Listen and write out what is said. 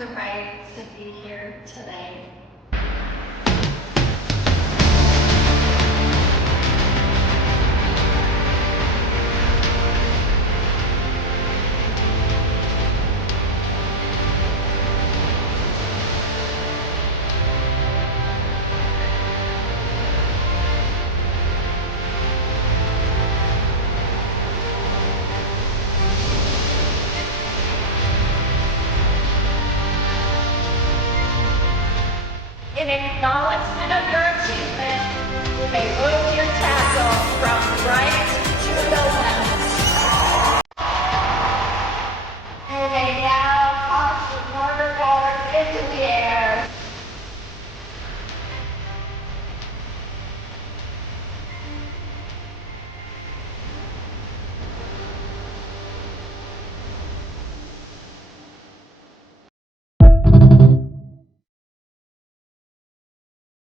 the right to be here today. In acknowledgement of your achievement, you may move your tassel from right to the left. You may now toss the mortar board into the air.